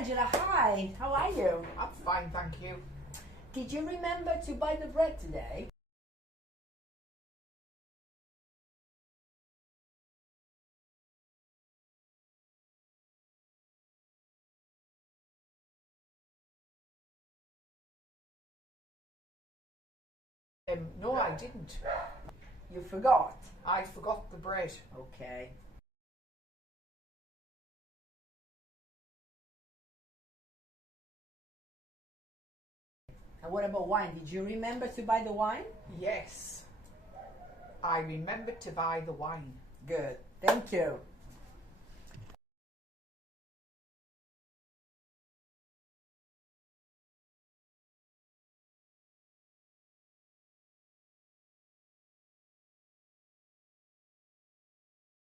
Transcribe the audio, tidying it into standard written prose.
Angela, hi. How are you? I'm fine, thank you. Did you remember to buy the bread today? No, I didn't. You forgot. I forgot the bread. Okay. And what about wine? Did you remember to buy the wine? Yes, I remembered to buy the wine. Good. Thank you.